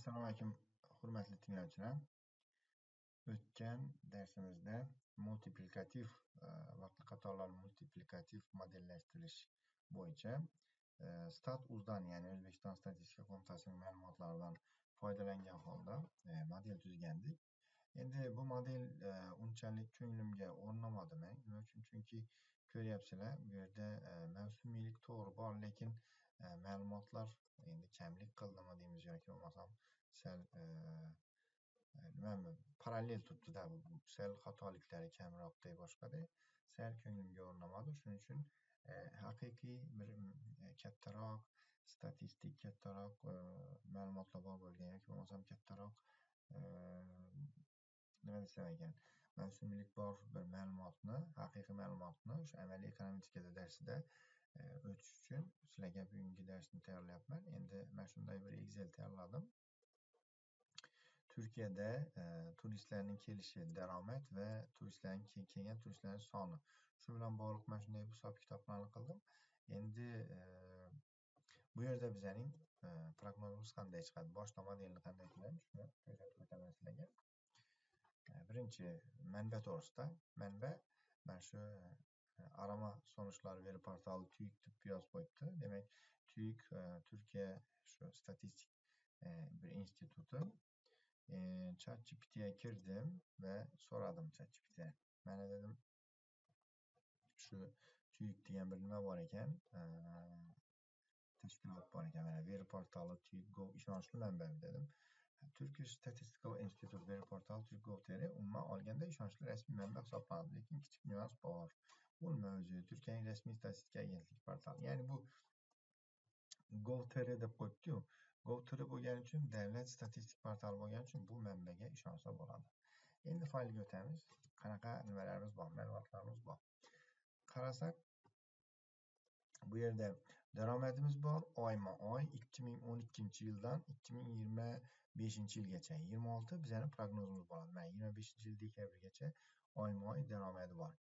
Assalomu alaykum, hurmatli tinglovchilar. O'tgan darsimizda multiplikativ vaqtli qatorlarni multiplikativ modellashtirish bo'yicha StatUz'dan, ya'ni O'zbekiston Statistika qo'mitasining ma'lumotlaridan foydalangan holda model tuzgandik. Endi bu model unchalik ko'nglimga o'rnamadimi? Nima uchun? Chunki ko'ryapsizlar, bu yerda mavsumiylik to'g'ri bor, lekin ma'lumotlar endi kamlik qildimi deymiz yoki bo'lmasam sal parallel turibdi-da, sal xatoliklari kamroqday boshqada, sal ko'nglimga o'rnamadi. Shuning uchun haqiqiy bir kattaroq statistik, kattaroq ma'lumotlar bor bo'lgan yoki bo'lmasam kattaroq nima desam ekan, mavsumiylik bor bir ma'lumotni, haqiqiy ma'lumotni o'sha amaliy ekonometrikada darsida o'tish uchun sizlarga bugungi darsni tayyorlayapman. Endi mana shunday bir Excel tayyorladim. Turkiyada turistlarning kelishi, daromad va kelgan turistlarning soni. Shu bilan bog'liq mana shunday hisob-kitoblarni qildim. Endi bu yerda bizaning prognozimiz qanday chiqadi? Boshqa modelni qanday qilamiz? Shuni ko'rsatib o'taman sizlarga. Birinchi manba to'g'risida. Manba mana shu arama sonuçları veri portali TÜİK deb yozib qo'yibdi. Demak, TÜİK Turkiya shu statistik bir instituti. ChatGPT'ga kirdim va so'radim ChatGPT'dan. Mana dedim, shu TÜİK degan bir nima bor ekan, tashkilot bor ekan, mana veri portali TÜİK.gov ishonchli manba dedim. Turkish Statistical Institute veri portali TÜİK.gov.tr umuman olganda ishonchli rasmiy manba hisoblanadi, lekin kichik nyuans bor. Bu nima o'zi? Turkiyaning rasmiy statistika agentligi portali. Ya'ni bu Gov.tr deb qo'yibdi-yu. Gov.tr bo'lgani uchun davlat statistik portali bo'lgani uchun bu manbaga ishonsa bo'ladi. Endi faylga o'tamiz. Qanaqa nimalarimiz bor, ma'lumotlarimiz bor. Qarasak, bu yerda daromadimiz bor, oyma-oy 2012-yildan 2025-yilgacha. 26 bizning prognozimiz bo'ladi. Mana 25-yil dekabrgacha oyma-oy daromadi bor.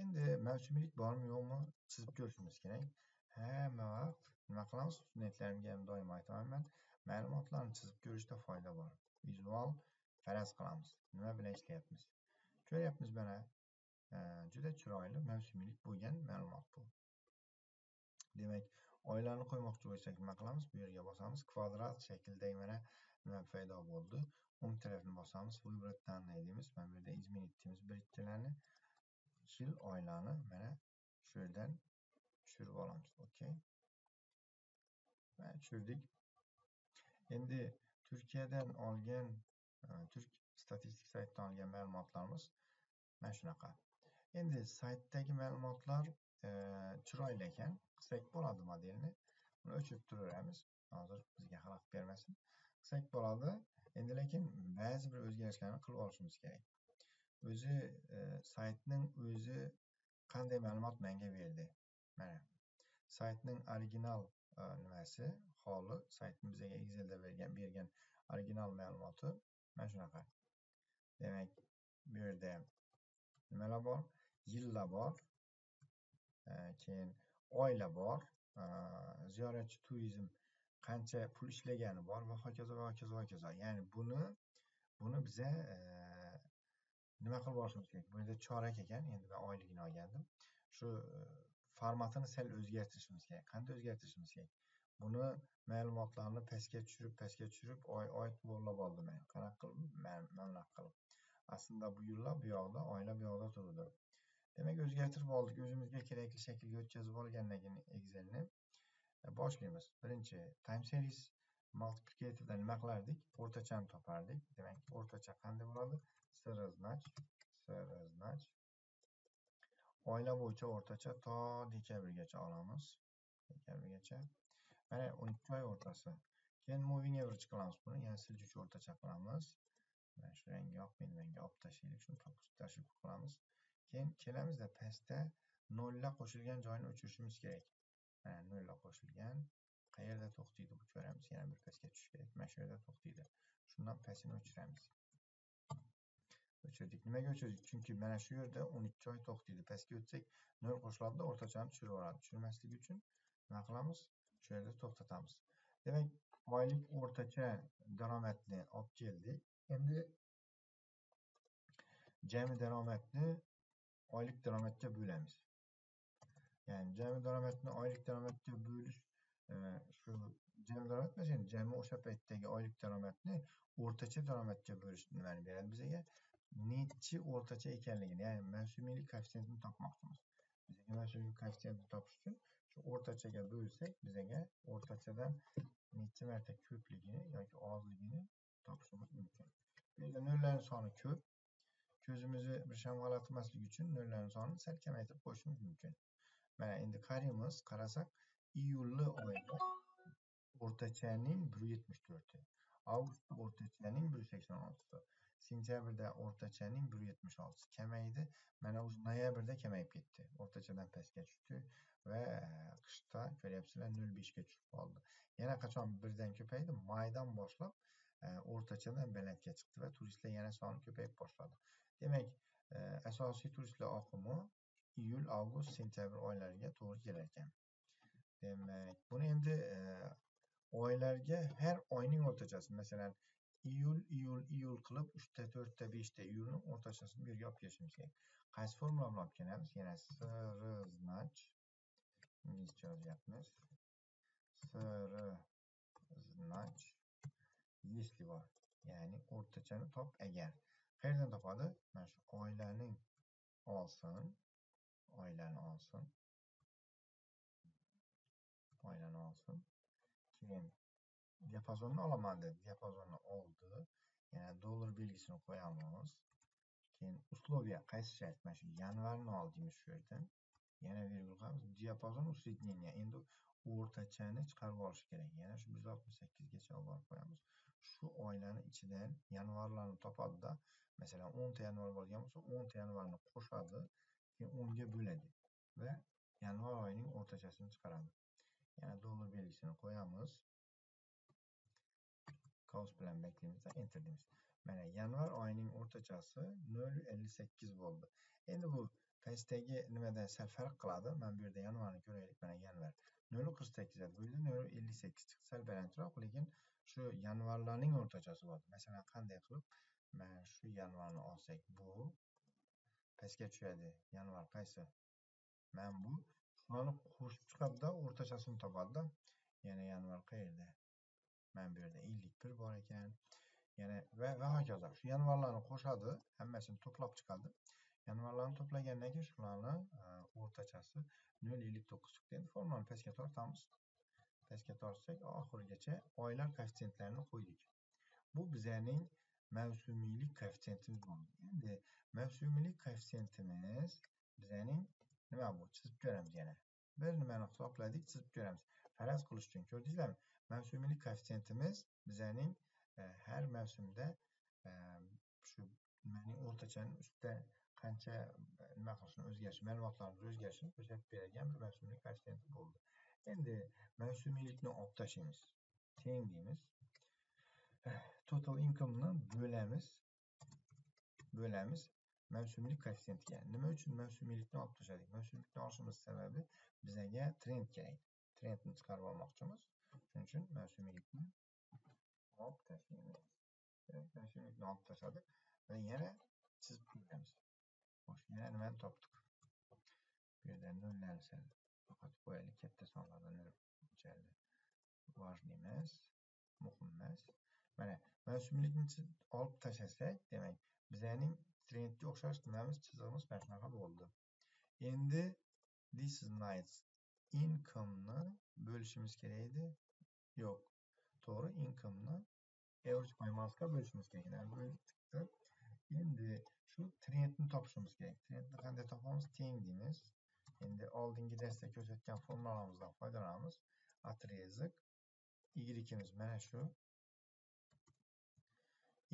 Endi mavsumiylik bormi yo'qmi chizib ko'rishimiz kerak. Hamma vaqt nima qilamiz? Studentlarimga ham doim aytaman, ma'lumotlarni chizib ko'rishda foyda bor. Vizual faraz qilamiz. Nima bilan ishlayapmiz? Ko'ryapmiz, mana juda chiroyli mavsumiylik bo'lgan ma'lumot bu. Demak, oylarni qo'ymoqchi bo'lsak nima qilamiz? Bu yerga bosamiz, kvadrat shakldagi mana nima paydo bo'ldi. O'ng tarafni bosamiz, vыбрать данные deymiz. Mana bu yerda изменить deymiz, birinchilarni yil oylarni mana shu yerdan tushirib olamiz. Okey. Mana tushirdik. Endi Turkiyadan olgan, Turk statistik saytdan olgan ma'lumotlarimiz mana shunaqa. Endi saytdagi ma'lumotlar chiroyli ekan, qilsak bo'ladi modelni. Buni o'chirib turaveramiz. Hozir bizga xalaqit bermasin. Qilsak bo'ladi. Endi lekin ba'zi bir o'zgarishlarni qilib olishimiz kerak. O'zi saytning o'zi qanday ma'lumot menga berdi? Mana saytning original nimasi, holi, saytning bizga Excel'da bergan original ma'lumoti mana shunaqa. Demak, bu yerda nimalar bor? Yillar bor. Keyin oylar bor. Ziyoratchi turizm qancha pul ishlagani bor va hokazo va hokazo va hokazo. Ya'ni buni biza nima qilib olishimiz kerak? Bu yerda chorak ekan, endi men oyligini olgandim. Shu formatini sal o'zgartirishimiz kerak. Qanday o'zgartirishimiz kerak? Buni ma'lumotlarni pastga tushirib, oy to'g'irlab oldim men. Qanaqa qilib? Mana qilib. Aslida bu yillar bu yoqda, oylar bu yoqda turdi. Demak, o'zgartirib oldik. O'zimizga kerakli shaklga o'tkazib olgandan keyin Excel'ni boshlaymiz. Birinchi time series multiplicative'dan nima qilardik? O'rtachani topardik. Demak, o'rtacha qanday bo'ladi? Saraznach oylar bo'yicha o'rtacha to dekabrgacha olamiz. Dekabrgacha. Mana 12 oy o'rtasi. Keyin moving average qilamiz buni, ya'ni siljuvchi o'rtacha qilamiz. Mana shu rangi yoqmaydi menga, olib tashlaylik, shuni tashib qilamiz. Keyin kelamizda pastda nollar qo'shilgan joyini o'chirishimiz kerak. Mana nollar qo'shilgan. Qayerda to'xtaydi bu ko'ramiz. Yana bir pastga tushish kerak. Mana shu yerda to'xtaydi. Shundan pastini o'chiramiz. O'chirdik. Nimaga o'chirdik? Chunki mana shu yerda 12 oy to'xtaydi. Pastga o'tsak 0 qo'shiladi, o'rtachani tushirib oladi. Tushirmaslik uchun nima qilamiz? Shu yerda to'xtatamiz. Demak, oylik o'rtacha daromadni olib keldik. Endi jami daromadni oylik daromadga bo'lamiz. Ya'ni jami daromadni oylik daromadga bo'lish shu jami daromad emas, endi jami o'sha paytdagi oylik daromadni o'rtacha daromadga bo'lish nimani beradi bizga? Nechi o'rtacha ekanligini, ya'ni mavsumiylik koeffitsiyentini topmoqchimiz. Bizga mavsumiylik koeffitsiyentini topish uchun shu o'rtachaga bo'lsak, bizga o'rtachadan necha marta ko'pligini yoki ozligini topishimiz mumkin. Bu yerda nollarning soni ko'p. Ko'zimizni bir g'alati qilmasligi uchun nollarning sonini sal kamaytirib qo'yishimiz mumkin. Mana endi qarasak, iyulli oyda o'rtachaning 174 avgust o'rtachaning 186 sentyabrda o'rtachaning 176 kamaydi. Mana o'zi noyabrda kamayib ketdi. O'rtachadan pastga tushdi va qishda ko'ryapsizlar 0,5 ga tushib qoldi. Yana qachon birdan ko'paydi? Maydan boshlab o'rtachadan balandga chiqdi va turistlar yana soni ko'payib boshladi. Demak, asosiy turistlar oqimi iyul, avgust, sentyabr oylariga to'g'ri kelar ekan. Demak, buni endi oylarga har oyning o'rtachasi, masalan, iyul qilib 3 ta, 4 ta, 5 ta iyulning o'rtachasini bu yerga olib kelishimiz kerak. Qaysi formula bilan olib kelamiz? Yana srznach inglizcha yozyapmiz. Srznach если bor, ya'ni o'rtachani top agar. Qayerdan topadi? Mana shu oylani olsin. Keyin diapazonni olaman dedi. Diapazonni oldi. Yana dollar belgisini qo'yamiz. Keyin условия qaysi shart? Mana shu yanvarni oldimiz shu yerdan. Yana virgul qo'yamiz. Diapazon усреднения. Endi o'rtachani chiqarib olish kerak. Yana shu 168 gacha olib qo'yamiz. Shu oylarning ichidan yanvarlarni topadi-da. Masalan, 10 ta yanvar bo'lgan bo'lsa, 10 ta yanvarni qo'shadi, keyin 10 ga bo'ladi va yanvar oyining o'rtachasini chiqaradi. Yana dollar belgisini qo'yamiz. Qaus bilan beklaymiz, enter deymiz. Mana yanvar oyining o'rtachasi 0,58 bo'ldi. Endi bu pastdagi nimada sal farq qiladi. Mana bu yerda yanvarni ko'raylik. Mana yanvar 0,48 edi. Bu yerda 0,58 chiqdi. Sal balandroq, lekin shu yanvarlarning o'rtachasi bo'ldi. Masalan, qanday qilib? Mana shu yanvarni olsak, bu pastga tushadi. Yanvar qaysi? Mana bu shuni qo'shib chiqadi-da, o'rtachasini topadi-da. Yana yanvar qayerda? Mana bu yerda 51 bor ekan. Yana va hokazo. Shu yanvarlarni qo'shadi, hammasini to'plab chiqadi. Yanvarlarni to'plagandan keyin shularni o'rtachasi 0,59 chiqdi. Endi formulani pastga tortamiz. Pastga tortsak, oxirigacha oylar koeffitsiyentlarini qo'ydik. Bu bizning mavsumiylik koeffitsiyentimiz bo'ldi. Endi mavsumiylik koeffitsiyentimiz bizning nima bu? Chizib ko'ramiz yana. Bir nimani hisobladik, chizib ko'ramiz. Faraz qilish uchun ko'rdingizlarmi? Mavsumiylik koeffitsiyentimiz bizning har mavsumda shu nimaning o'rtachaning ustida qancha nima qilishini o'zgarishi, ma'lumotlarning o'zgarishini ko'rsatib beradigan bir mavsumiylik koeffitsiyenti bo'ldi. Endi mavsumiylikni olib tashlaymiz. Teng deymiz. Total income'ni bo'lamiz mavsumiylik koeffitsiyentiga. Nima uchun mavsumiylikni olib tashladik? Mavsumiylikni olishimiz sababi bizga trend kerak. Trendni chiqarib olmoqchimiz. Shuning uchun mavsumiylikni olib tashlaymiz. Mavsumiylikni olib tashladik va yana chizib ko'ramiz. Xo'sh, yana nimani topdik? Bu yerda nollarni sal faqat qo'yaylik, katta sonlardan o'chadi. Важный emas, muhim emas. Mana mavsumiylikni olib tashlasak, demak, bizning trendga o'xshash nimamiz chizig'imiz mana shunaqa bo'ldi. Endi this is nice income'ni bo'lishimiz kerak edi. Yo'q. To'g'ri, income'ni average paymasga bo'lishimiz kerak. Endi shu trendni topishimiz kerak. Trendni qanday topamiz? Teng deymiz. Endi oldingi darsda ko'rsatgan formularimizdan foydalanamiz. Отрезок y'imiz mana shu.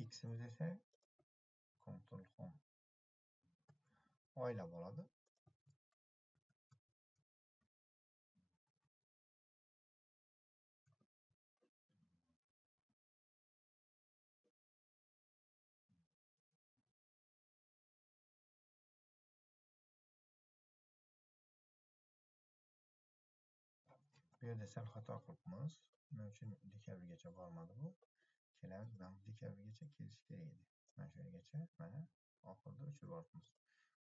X'imiz esa Ctrl Home oylar bo'ladi. Bu yerda sal xato qilibmiz. Nima uchun dekabrgacha bormadi bu? Kelamiz, mana bu dekabrgacha kelishi kerak edi. Mana shu yergacha, mana oxirida uchib yuboribmiz.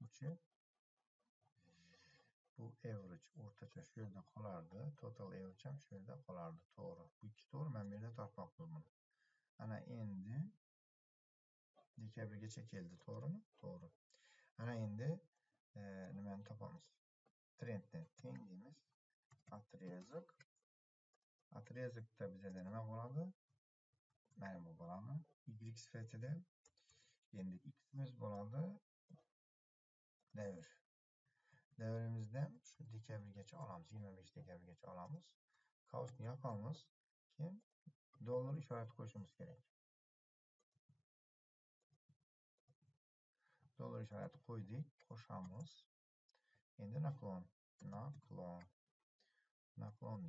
Uchib, bu average o'rtacha shu yerda qolardi. Total average ham shu yerda qolardi. To'g'ri. Bu ikki to'g'ri, men bu yerda topmoqchiman buni. Ana endi dekabrgacha keldi, to'g'rimi? To'g'ri. Ana endi nimani topamiz? Trendni teng deymiz. Отрезок. Отрезокda bizda nima bo'ladi? Mana bu bo'ladi. Y sifatida. Endi x'imiz bo'ladi. Davr. Davrimizda shu dekabrgacha olamiz. 25 dekabrgacha olamiz. Qausni yopamiz. Keyin dollar ishorati qo'shishimiz kerak. Dollar ishorati qo'ydik, qo'shamiz. Endi naklon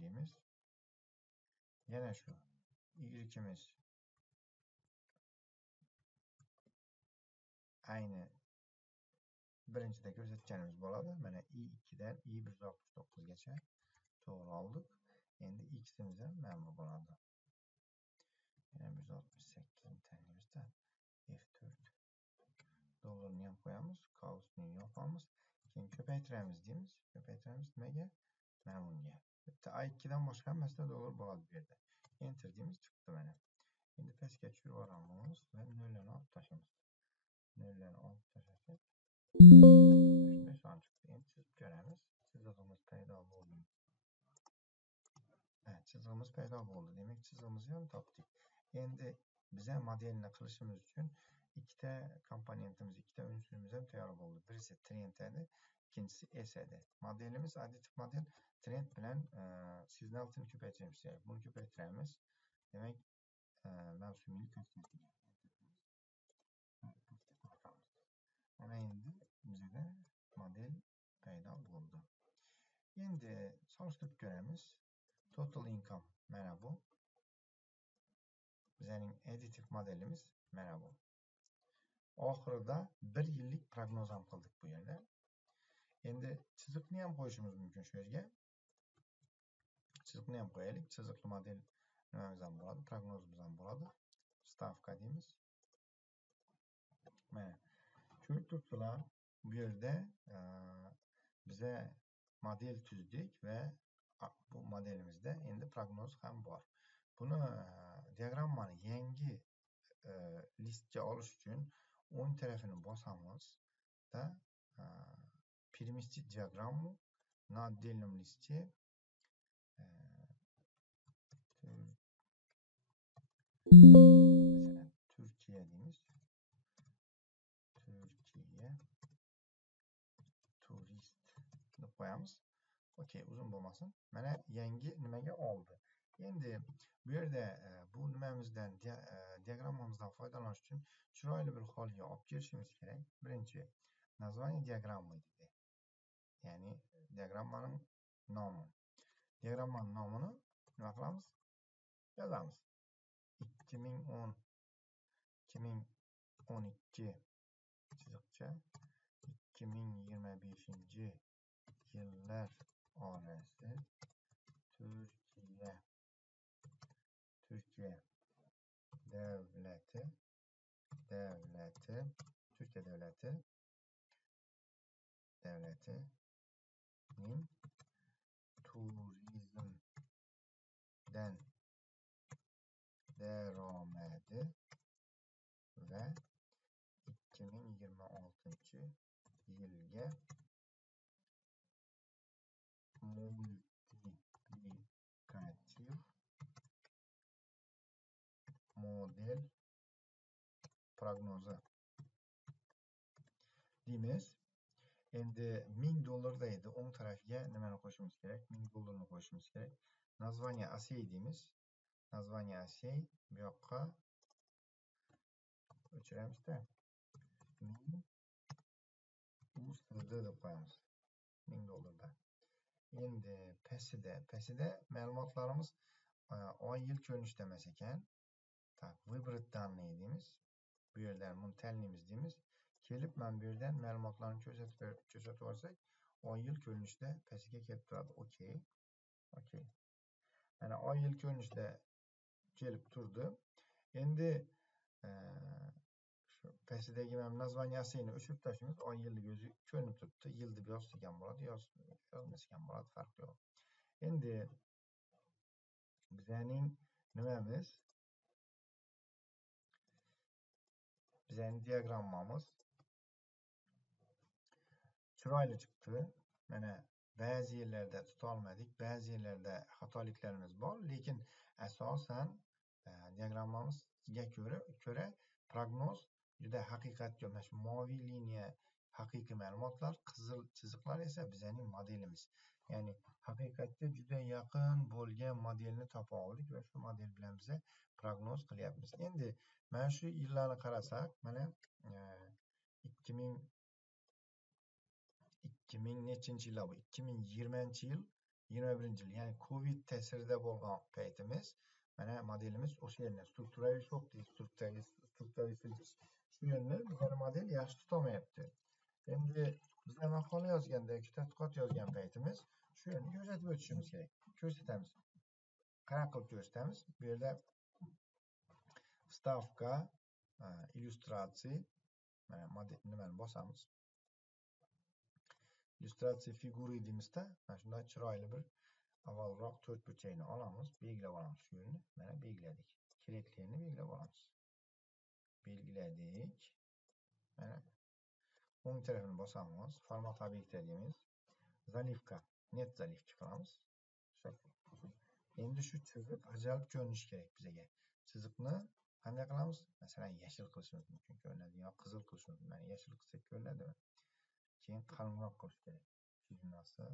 deymiz. Yana shu y'imiz ayni birinchida ko'rsatganimiz bo'ladi. Mana i2 dan i169 gacha to'g'ri oldik. Endi x'imiz ham mana bu bo'ladi. Yana 168 tanimizda F4. Dollarni ham qo'yamiz, qausni yopamiz. Keyin ko'paytiramiz deymiz. Ko'paytiramiz nimaga? Mana bunga. Bitta A2 dan boshqa hammasida dollar bo'ladi bu yerda. Enter deymiz, chiqdi mana. Endi pastga tushirib olamiz va 0 ni olib tashlaymiz. 0 ni olib tashlasak, shunday son chiqdi. Endi chizib ko'ramiz. Chizig'imiz paydo bo'ldi. Chizig'imiz paydo bo'ldi. Demak, chizig'imizni ham topdik. Endi biza modelni qilishimiz uchun ikkita komponentimiz, ikkita unsurimiz ham tayyor bo'ldi. Birisi trend edi, ikkinchisi S edi. Modelimiz additiv model trend bilan seasonalni ko'paytiramiz kerak. Buni ko'paytiramiz. Demak, mavsumiy ko'rsatkichga ana endi bizda model paydo bo'ldi. Endi solishtirib ko'ramiz. Total income mana bu. Bizning additiv modelimiz mana bu. Oxirida 1 yillik prognoz ham qildik bu yerda. Endi chiziqni ham qo'yishimiz mumkin shu yerga. Chiziqni ham qo'yaylik. Chiziqli model nimamiz ham bo'ladi, prognozimiz ham bo'ladi. Stavka deymiz. Mana ko'rib turibsizlar, bu yerda biza model tuzdik va bu modelimizda endi prognoz ham bor. Buni diagrammani yangi listga olish uchun o'ng tarafini bosamiz va переместить диаграмму на отдельном листе mesela Türkiye deymiz. Türkiye turist deb qo'yamiz. Okey, uzun bo'lmasin. Mana yangi nimaga oldi. Endi bu yerda bu nimamizdan diagrammamizdan foydalanish uchun chiroyli bir holga olib kelishimiz kerak. Birinchi название диаграммы deydi. Ya'ni diagrammaning nomi. Diagrammaning nomini nima qilamiz? Yozamiz. 2012 chiziqcha 2025 yillar orasi Türkiye davlati Türkiye davlatining turizmdan daromadi va 2026 yilga multiplikativ model prognozi deymiz. Endi $1000 edi. O'ng tarafga nimani qo'shishimiz kerak? $1000 qo'shishimiz kerak. Название осей deymiz. Название осей bu yoqqa o'chiramizda. USD deb qo'yamiz. $1000 dan. Endi pasida ma'lumotlarimiz oy yil ko'rinishda emas ekan. Tak, выбрать данные deymiz. Bu yerdan buni tanlaymiz deymiz. Kelib mana bu yerdan ma'lumotlarni ko'rsatib olsak, oy yil ko'rinishda pastiga kelib turadi. Okey. Mana oy yil ko'rinishda kelib turdi. Endi shu pastdagi mana naзваниясini o'chirib tashlaymiz. Oy yillik o'zi ko'rinib turibdi. Yil deb yozsak ham bo'ladi, yozmasak ham bo'ladi, farqi yo'q. Endi bizning nimamiz? Bizning diagrammamiz chiroyli chiqdi. Mana ba'zi yerlarda tuta olmadik, ba'zi yerlarda xatoliklarimiz bor, lekin asosan diagrammamizga ko'ra prognoz juda haqiqatga, mana shu moviy liniya haqiqiy ma'lumotlar, qizil chiziqlar esa bizning modelimiz. Ya'ni haqiqatga juda yaqin bo'lgan modelni topa oldik va shu model bilan biz prognoz qilyapmiz. Endi mana shu yillarni qarasak, mana 2000 nechinchi yil bu? 2020-yil, 21-yil, ya'ni Covid ta'sirida bo'lgan paytimiz. Mana modelimiz o'sha yerni strukturaviy shok deydi, strukturaviy shu yerni bizning model yaxshi tutolmayapti. Endi bizlar maqola yozganda yoki tadqiqot yozgan paytimiz shu yerni ko'rsatib o'tishimiz kerak. Ko'rsatamiz. Qanaqa qilib ko'rsatamiz? Bu yerda vstavka, illyustratsiya, mana model nimani bosamiz. Illyustratsiya figuri deymizda, mana shunday chiroyli bir avvalroq to'rtburchakni olamiz, belgilab olamiz shu yerni. Mana belgiladik. Kerakligini belgilab olamiz. Belgiladik. Mana o'ng tarafini bosamiz. Format obyekti deymiz. Zalivka, net zalivka qilamiz. Endi shu chiziq ajoyib ko'rinishi kerak bizga. Chiziqni qanday qilamiz? Masalan, yashil qilishimiz mumkin ko'rinadi yoki qizil qilishimiz mumkin. Mana yashil qilsak ko'rinadimi? Keyin qalinroq qilish kerak. Tugmasi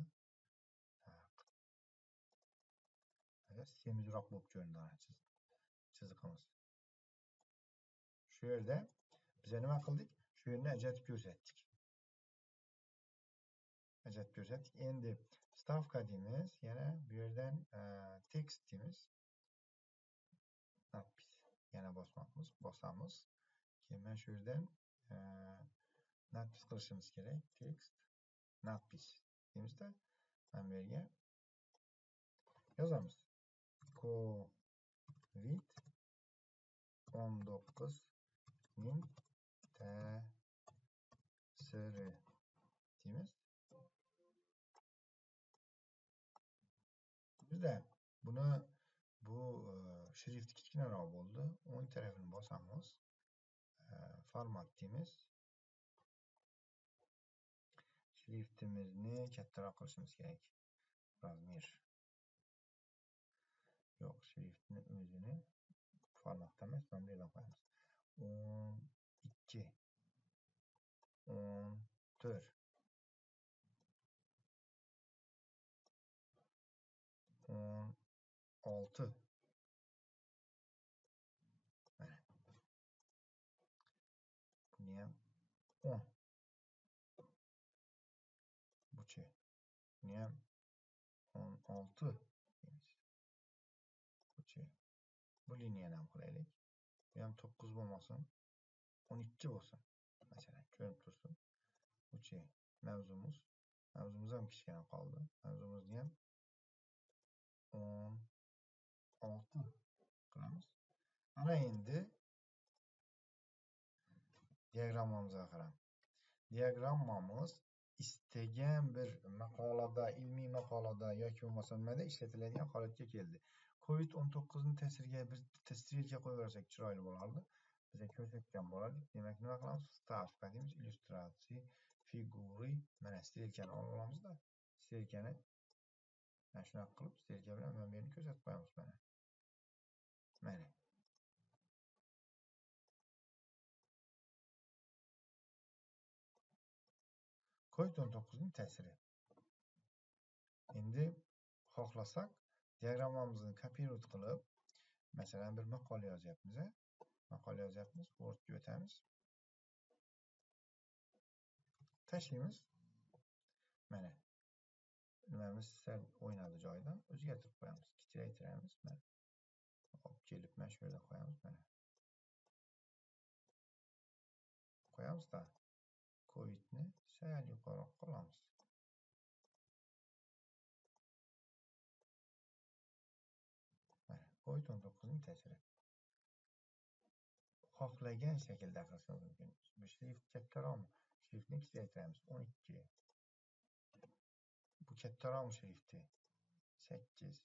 semizroq bo'lib ko'rinadi chiziqimiz. Shu yerda biz nima qildik? Shu yerni ajratib ko'rsatdik. Endi stavka deymiz, yana bu yerdan tekst deymiz. Nadpis. Yana bosamiz. Keyin mana shu yerdan nadpis qilishimiz kerak. Tekst, nadpis deymizda. Mana bu yerga yozamiz. COVID-19 ning ta'siri deymiz. Bizda bu shrift kichkinaroq bo'ldi. O'ng tarafini bosamiz. Format deymiz. Shriftimizni kattaroq qilishimiz kerak. Razmer. Yo'q, shriftni o'zini formatda emas, mana bu yerdan qo'yamiz. 12 14 16 mana buni ham 10 buchi buni ham 16 buchi bu liniyani ham qilaylik. Bu ham 9 bo'lmasin, 12 bo'lsin. Masalan, ko'rinib tursin. Buchi mavzumiz ham kichkina qoldi. Mavzumizni ham 16 qilamiz. Ana endi diagrammamizga qarang. Diagrammamiz istagan bir maqolada, ilmiy maqolada yoki bo'lmasa nimada ishlatiladigan holatga keldi. COVID-19 ning ta'siriga bir strilka qo'yib yuborsak chiroyli bo'lardi. Biz ko'rsatgan bo'lardik. Demak, nima qilamiz? Stavka deymiz, illyustratsiya, figuri, mana strilkani olamizda. Strilkani mana shunaqa qilib, strilka bilan mana bu yerni ko'rsatib qo'yamiz mana. Mana. COVID-19 ning ta'siri. Endi xohlasak diagrammamizni kopirovat qilib, masalan, bir maqola yozyapmiz. Wordga o'tamiz. Tashlaymiz. Mana. Nimamiz sal o'ynadi joyidan, o'zgartirib qo'yamiz. Kichraytiramiz. Mana. Olib kelib mana shu yerda qo'yamiz. Mana. Qo'yamiz-da. Covidni sal yuqoriroq qilamiz. Void 19'ning ta'siri. Xohlagan shaklda qilishimiz mumkin. Bu shrift kattaroqmi? Shriftni kichraytiramiz. 12. Bu kattaroqmi shrifti? 8.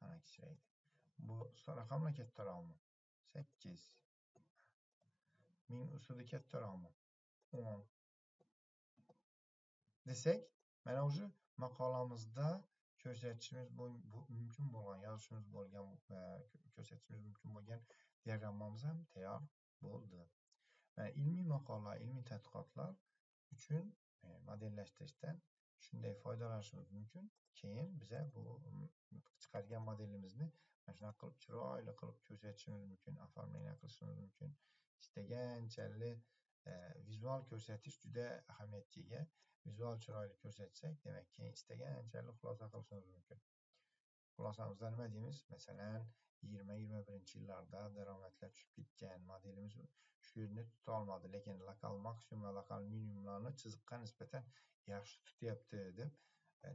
Mana kichraydi. Bu raqamlar kattaroqmi? 8. Ming ustida kattaroqmi? 10. Desak, mana o'sha maqolamizda ko'rsatishimiz mumkin bo'lgan, yozishimiz bo'lgan, ko'rsatishimiz mumkin bo'lgan diagrammamiz ham tayyor bo'ldi. Ilmiy maqola, ilmiy tadqiqotlar uchun modellashtirishdan shunday foydalanishimiz mumkin. Keyin biza bu chiqargan modelimizni mana shunaqa qilib chiroyli qilib ko'rsatishimiz mumkin, oformlение qilishimiz mumkin. Istaganchalik vizual ko'rsatish juda ahamiyatga ega. Vizual chiroyli ko'rsatsak, demak, keyin istaganchalik xulosa qilishimiz mumkin. Xulosamizda nima deymiz? Masalan, 20-21-yillarda daromadlar tushib ketgan, modelimiz shu yerni tuta olmadi, lekin lokal maksimum va lokal minimumlarni chiziqqa nisbatan yaxshi tutyapti deb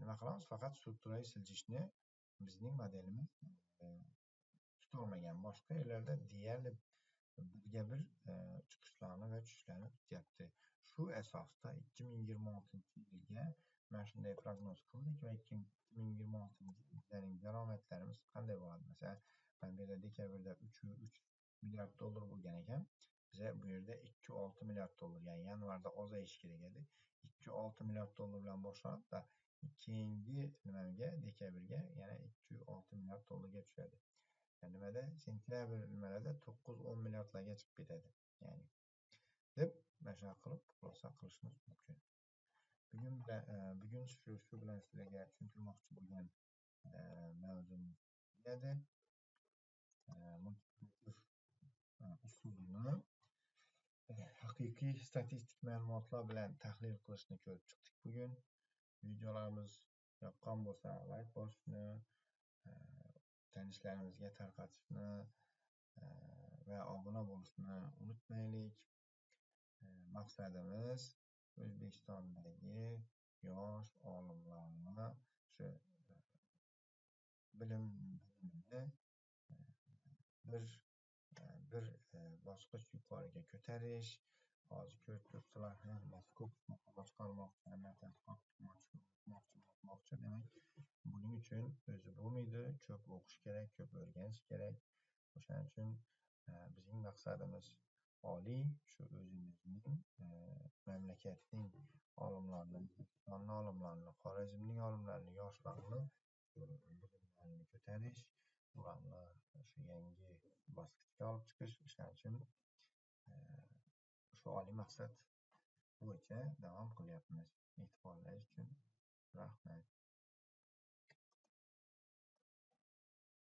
nima qilamiz? Faqat struktural siljishni bizning modelimiz tutolmagan. Boshqa yerlarda deyarli birga bir chiqishlarni va tushishlarni tutyapti. Shu asosda 2026-yilga mana shunday prognoz qildik va 2026-yilning daromadlarimiz qanday bo'ladi? Masalan, mana bu yerda dekabrda 3,3 milliard dollar bo'lgan ekan. Biza bu yerda 2,6 milliard dollar, ya'ni yanvarda ozayish kerak edi. 2,6 milliard dollar bilan boshlanib, keyingi nimaga, dekabrga yana 2,6 milliard dollarga tushadi. Nimada sentyabr nimalarda 9-10 milliardlarga chiqib ketadi. Ya'ni deb mana shunaqa qilib xulosa qilishimiz mumkin. Bugun shu bilan sizlarga tushuntirmoqchi bo'lgan mavzuimiz edi. Multiplikativ usulini haqiqiy statistik ma'lumotlar bilan tahlil qilishni ko'rib chiqdik bugun. Videolarimiz yoqqan bo'lsa, like bosishni, tanishlarimizga tarqatishni va obuna bo'lishni unutmaylik. Maqsadimiz O'zbekistondagi yosh olimlarni shu bilim bir bosqich yuqoriga ko'tarish. Hozir ko'rib turibsizlar, mazkur maqola chiqarmoqchi, demak, buning uchun o'zi bo'lmaydi, ko'p o'qish kerak, ko'p o'rganish kerak. O'shaning uchun bizning maqsadimiz oliy, shu o'zimizning mamlakatning olimlarini, O'zbekistonning olimlarini, Xorazmning olimlarini, yoshlarni bilimlarini ko'tarish, ularni shu yangi bosqichga olib chiqish. O'shaning uchun shu oliy maqsad bo'yicha davom qilyapmiz. E'tiborlaringiz uchun rahmat.